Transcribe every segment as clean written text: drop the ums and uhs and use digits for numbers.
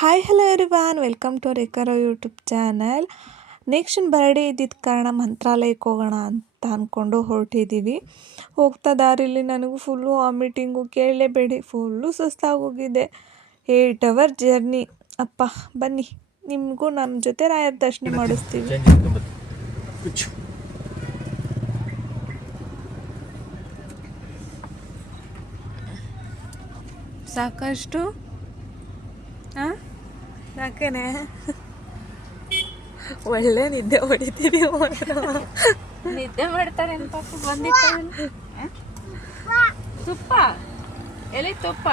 Hi hello everyone, welcome to Rekharo YouTube channel. Next birthday ಇದ್ದಿದ್ದ ಕಾರಣ ಮಂತ್ರಾಲಯಕ್ಕೆ ಹೋಗೋಣ ಅಂತ ಅಂದ್ಕೊಂಡು ಹೊರಟಿದ್ದೀವಿ. ಹೋಗ್ತಾ ದಾರಿಲಿ ನನಗೂ ಫುಲ್ಲು ವಾಮಿಟಿಂಗು, ಕೇಳಲೇಬೇಡಿ, ಫುಲ್ಲು ಸುಸ್ತಾಗೋಗಿದೆ. 8 ಅವರ್ ಜರ್ನಿ. ಅಪ್ಪ ಬನ್ನಿ, ನಿಮಗೂ ನಮ್ಮ ಜೊತೆ ರಾಯರ ದರ್ಶನ ಮಾಡಿಸ್ತೀವಿ. ಸಾಕಷ್ಟು ಯಾಕೆನೆ ಒಳ್ಳೆ ನಿದ್ದೆ ಹೊಡಿತೀವಿ. ನಿದ್ದೆ ಮಾಡ್ತಾರೆ ಪಾಪ ಬಂದಿತ್ತು ತುಪ್ಪ ಎಲೆ ತುಪ್ಪ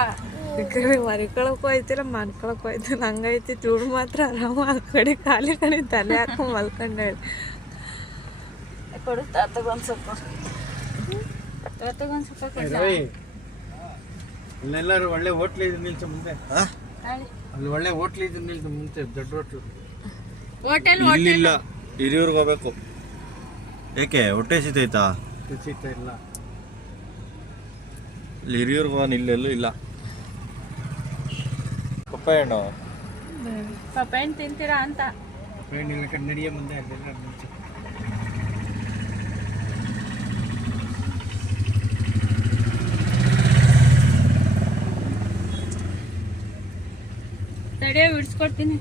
ಮರಿಕೊಳಕ್ಕೂ ಹೋಯ್ತಿಲ್ಲ, ಮನ್ಕೊಳಕ್ಕೂ ಹೋಯ್ತಿಲ್ಲ, ಹಂಗೈತಿ. ತುಳು ಮಾತ್ರ ಆರಾಮ ಆ ಕಡೆ ಖಾಲಿ ಕಡೆ ತಲೆ ಹಾಕೊಂಡು ಮಲ್ಕೊಂಡೆ. ಕೊಡುತ್ತಾ ತಗೊಂಡ್ ಸ್ವಲ್ಪ ಅಲ್ಲೆಲ್ಲರೂ ಒಳ್ಳೆ ಹೋಟ್ಲ್ ಇದೆ, ನಿಲ್ಸ ಮುಂದೆ. ಅಲ್ಲಿ ಒಳ್ಳೆ ಹೋಟ್ಲ್ ಇದೆ, ನಿಲ್ಸ ಮುಂದೆ. ದೊಡ್ಡ ಹೋಟೆಲ್ ಇಲ್ಲ, ಹಿರಿಯೂರ್ಗೆ ಹೋಗ್ಬೇಕು. ಏಕೆ ಹೊಟ್ಟೆ ಸಿತೈತಾ? ಸಿತ ಇಲ್ಲ, ಇಲ್ಲಿ ಹಿರಿಯೂರ್ಗೆ ಹೋಗೋಣ. ಇಲ್ಲೆಲ್ಲೂ ಇಲ್ಲ. ಪಪ್ಪಾಯ ಹಣ್ಣು ಪಪ್ಪಾಯ ಹಣ್ಣು ತಿಂತೀರಾ ಅಂತ ನಡಿಯ ಮುಂದೆ. ಅಲ್ಲೆಲ್ಲ ನಿಲ್ಸ. ತಡೆ ಬಿಡಿಸ್ಕೊಡ್ತೀನಿ.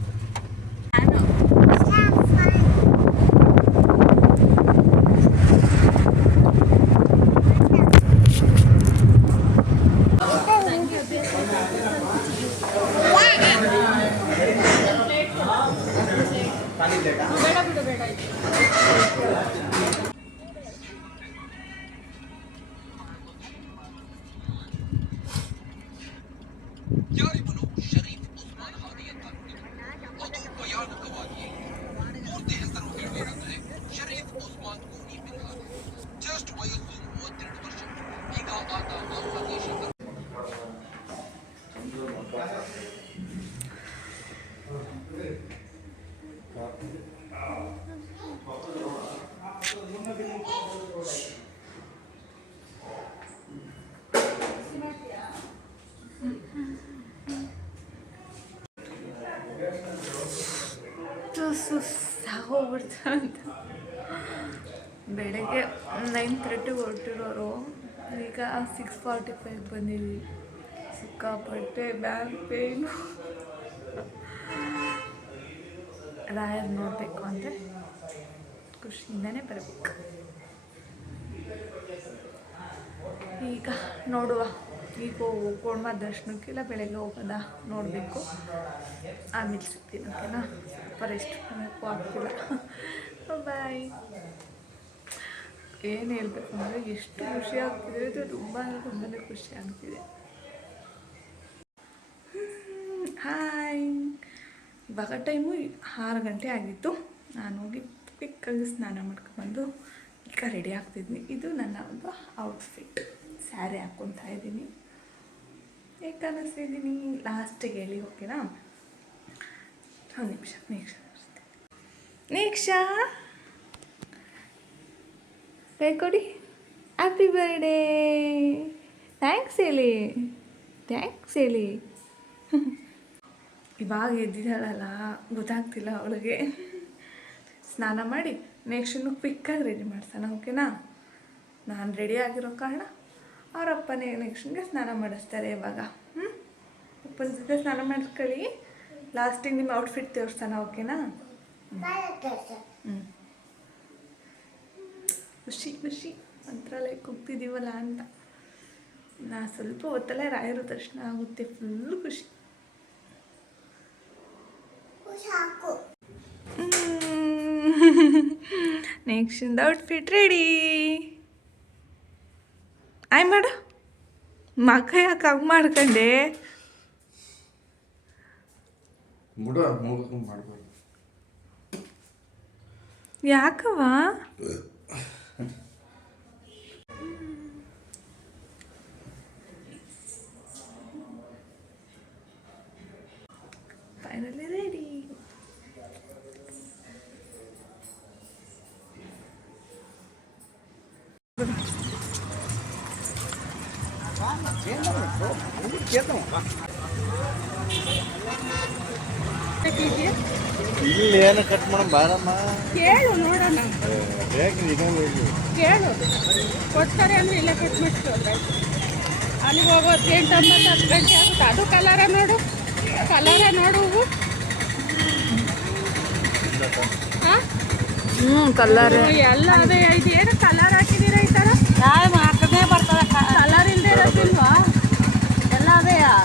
ಸಾಗೋಗ್ಬಿಡ್ತಾರಂತ. ಬೆಳಗ್ಗೆ 9:30 ಹೊರಟಿರೋರು, ಈಗ 6:45 ಬಂದಿದ್ವಿ. ಸಿಕ್ಕಾಪಟ್ಟೆ ಬ್ಯಾಕ್ ಪೇನು. ರಾಯರ್ ನೋಡಬೇಕು ಅಂದರೆ ಖುಷಿಯಿಂದನೇ ಬರಬೇಕು. ಈಗ ನೋಡುವ, ಈಗ ಹೋಗೋಣ ದರ್ಶನಕ್ಕೆಲ್ಲ. ಬೆಳಗ್ಗೆ ಹೋಗೋದಾ ನೋಡಬೇಕು, ಆಮೇಲೆ ಸಿಗ್ತೀನಿ. ಓಕೆನಾ? ಸ್ವಲ್ಪ ರೆಸ್ಟ್ ಮಾಡಬೇಕು, ಆಗ್ತಿಲ್ಲ. ಬಾಯ್. ಏನು ಹೇಳ್ಬೇಕು ಅಂದರೆ ಎಷ್ಟು ಖುಷಿ ಆಗ್ತಿದೆ, ಇದು ತುಂಬಾ ಖುಷಿ ಆಗ್ತಿದೆ. ಹಾಯ್, ಇವಾಗ ಟೈಮು 6 ಗಂಟೆ ಆಗಿತ್ತು. ನಾನು ಹೋಗಿ ಕ್ವಿಕ್ಕಾಗಿ ಸ್ನಾನ ಮಾಡ್ಕೊಂಡ್ಬಂದು ಈಗ ರೆಡಿ ಆಗ್ತಿದ್ದೀನಿ. ಇದು ನನ್ನ ಒಂದು ಔಟ್ಫಿಟ್. ಸ್ಯಾರಿ ಹಾಕ್ಕೊತಾ ಇದ್ದೀನಿ. ಹೇಗೆ ಕಾಣಿಸ್ತಿದ್ದೀನಿ ಲಾಸ್ಟಿಗೆ ಹೇಳಿ, ಓಕೆನಾ? ಒಂದು ನಿಮಿಷ. ನೀಕ್ಷಾ ಕೊಡಿ. Happy birthday. ಥ್ಯಾಂಕ್ಸ್ ಹೇಳಿ. ಇವಾಗ ಎದ್ದಿದ್ದಾಳಲ್ಲ, ಗೊತ್ತಾಗ್ತಿಲ್ಲ ಅವಳಿಗೆ. ಸ್ನಾನ ಮಾಡಿ ನೆಕ್ಸ್ಟ್ ಕ್ವಿಕ್ಕಾಗಿ ರೆಡಿ ಮಾಡ್ತಾನೆ, ಓಕೆನಾ? ನಾನು ರೆಡಿ ಆಗಿರೋ ಕಾರಣ ಅವರಪ್ಪನೇ ನೆಕ್ಸ್ಟ್ಗೆ ಸ್ನಾನ ಮಾಡಿಸ್ತಾರೆ. ಇವಾಗ ಅಪ್ಪನ ಜೊತೆ ಸ್ನಾನ ಮಾಡಿಸ್ಕೊಳ್ಳಿ. ಲಾಸ್ಟಿಗೆ ನಿಮ್ಮ ಔಟ್ಫಿಟ್ ತೋರಿಸ್ತಾನ, ಓಕೆನಾ? ಖುಷಿ ಮಂತ್ರಾಲಯಕ್ಕೆ ಹೋಗ್ತಿದ್ದೀವಲ್ಲ ಅಂತ. ನಾ ಸ್ವಲ್ಪ ಹೊತ್ತಲ್ಲೇ ರಾಯರ ದರ್ಶನ ಆಗುತ್ತೆ. ಫುಲ್ಲು ಖುಷಿ. Next outfit ready. ಆಯ್ ಮಾಡು, ಮಕ್ಕ ಯಾಕೆ ಹಂಗೆ ಮಾಡ್ಕೊಂಡೆ? ಯಾಕವ? Finally ready. ಹಾಕಿದ್ಯಾ ಇಲ್ಲಿ ಏನು ಕಟ್ ಮಾಡಮ್ ಬಾರಮ್ಮ. ಕೇಳು ನೋಡೋಣ. ಬೇಕ್ರಿ ಇನ್ನೊಂದು ಹೇಳಿ. ಕೇಳು ಕೊಡ್ತಾರೆ ಅಂದರೆ ಇಲ್ಲ ಕಟ್ ಮಾಡಿಸ್ಕೊಂಡ್ರೆ ಅಲ್ಲಿಗೆ ಹೋಗೋದು 8-9-10 ಗಂಟೆ ಆಗುತ್ತೆ. ಅದು ಕಲರ ನೋಡು ಹೂವು. ಹಾಂ ಕಲ್ಲರ್ ಎಲ್ಲ ಅದೇ ಇದು ಏನು ಕಲರ್ ಹಾಕಿದ್ದೀರಾ ಈ ಥರ? ಹಾಕದೇ ಬರ್ತದೆ ಕಲರ್ ಇಲ್ಲದೆ ಇರೋದಿಲ್ವಾ? ಎಲ್ಲ ಅದೇ ಆ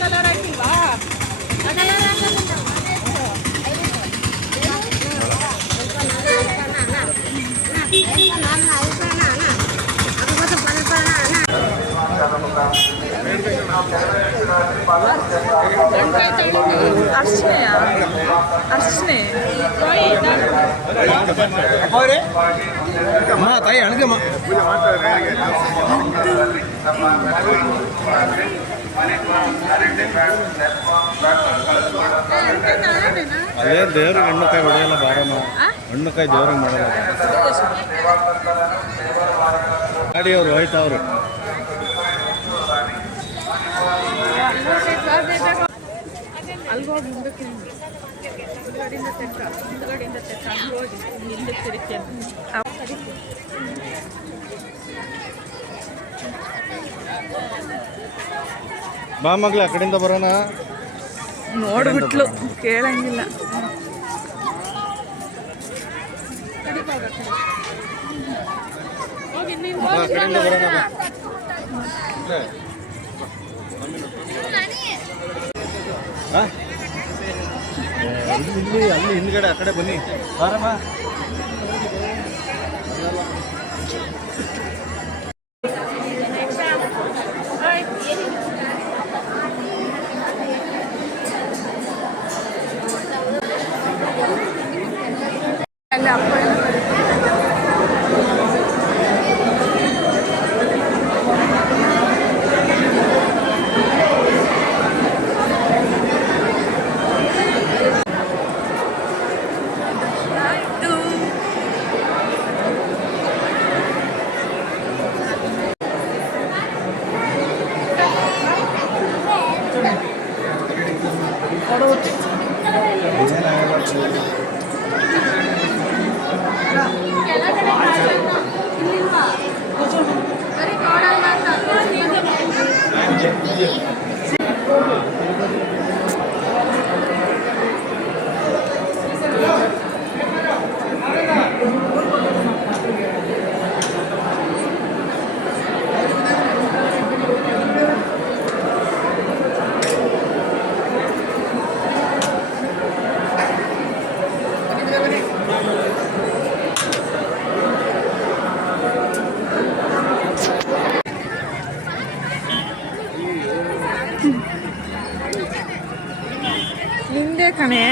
ಕಲರ್ ಹಾಕಿಲ್ವಾ? ಅರ್ಚನೆ ಅಮ್ಮ ತಾಯಿ ಅಣಗಮ್ಮ. ಅದೇ ದೇವ್ರಿಗೆ ಹಣ್ಣುಕಾಯಿ ಹೊಡೆಯಲ್ಲ ಬಾರಮ್ಮ. ಹಣ್ಣುಕಾಯಿ ದೇವ್ರಿಗೆ ಮಾಡಲ್ಲ. ಗಾಡಿ ಅವ್ರು ಹೋಯ್ತವ್ರು. ಅಲ್ಗೋಗಿ ಹಿಂದಗಡೆಯಿಂದ ತೆಕ್ಕ ಅಲ್ಲಿ ಹೋಗಿ ಹಿಂದಕ್ಕೆ ತಿರುಗಿ ಬಾ ಮಗ್ಲ ಆ ಕಡೆಯಿಂದ ಬರೋಣ. ನೋಡ್ಬಿಟ್ಲು ಕೇಳಂಗಿಲ್ಲ. ಹೋಗಿ ನೀವು ಆ ಕಡೆಯಿಂದ ಬರೋಣ ಬಾ. ಆ? ಇಲ್ಲಿ ಅಲ್ಲಿ ಹಿಂದ್ಗಡೆ ಆ ಕಡೆ ಬನ್ನಿ ಬಾರಮ್ಮ. ಅಲ್ಲಿ ಅಪ್ಪ ನಿಂದೆ ಕಣೆ.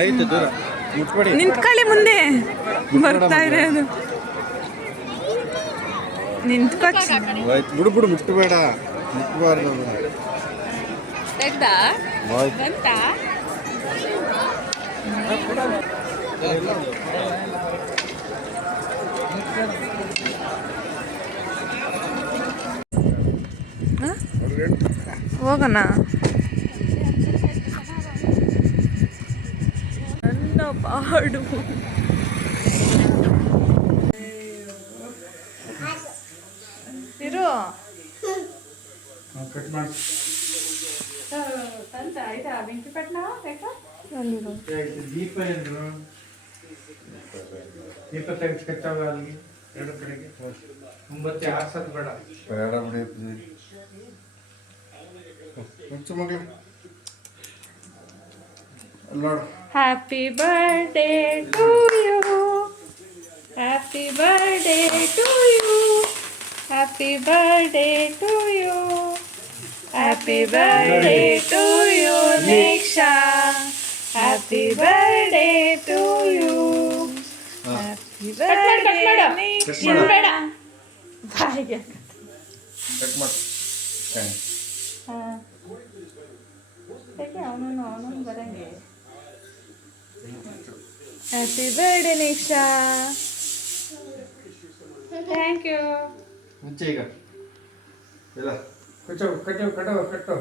ಆಯ್ತು ದೂರ ಮುಟ್ಬೇಡಿ. ನಿಂತ್ಕೊಳ್ಳಿ, ಮುಂದೆ ಬರ್ತಾ ಇದೆ ಅದು. ನಿಂತ್ಕೊ. ಆಯ್ತು ಬಿಡು ಬಿಡು, ಮುಟ್ಟಬೇಡ, ಮುಟ್ಟಬಾರ್ದು. ತೆಗ್ದಾ ಆಯ್ತು. ಬಂತ ಹೋಗೋಣ. ನನ್ನ ಪಾಡು ಇರು. ಕಟ್ ಮಾಡಿ ತಂತ ಆಯ್ತಾ ಬೆಂಕಿ ಪಟ್ನ ಅಲ್ಲಿರು. ದೀಪ ಏನು ದೀಪ ತೆಗೆದು ಕಚ್ಚಾವ ಅಲ್ಲಿ ಎರಡು ಕಡೆಗೆ ಮುಂಬತ್ತಿ ಆರ್ಸೋದು ಬೇಡ. ಬೇಡ ಬಿಡಿ ಮುಂಚೆ ಮಗಳು ನೋಡು. Happy birthday to you, happy birthday to you, happy birthday to you, happy birthday to you Niksha, happy birthday to you, happy ಬೇಡ ಬಾಯಿಗೆ ಕಟ್ ಮಾಡಿ ಅವನು ಬರಂಗೆ. Happy birthday Niksha. Thank you. ಮುಂಚೆ ಈಗ ಇಲ್ಲ ಕಟ್ಟು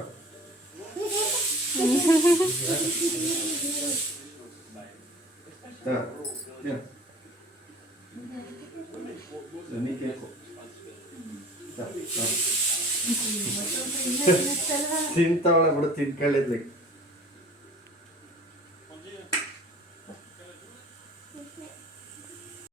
ತಿಂತಾವಳೆ ಬಿಡು ತಿನ್ಕೊಳ್ಳಿದ್ಲಿ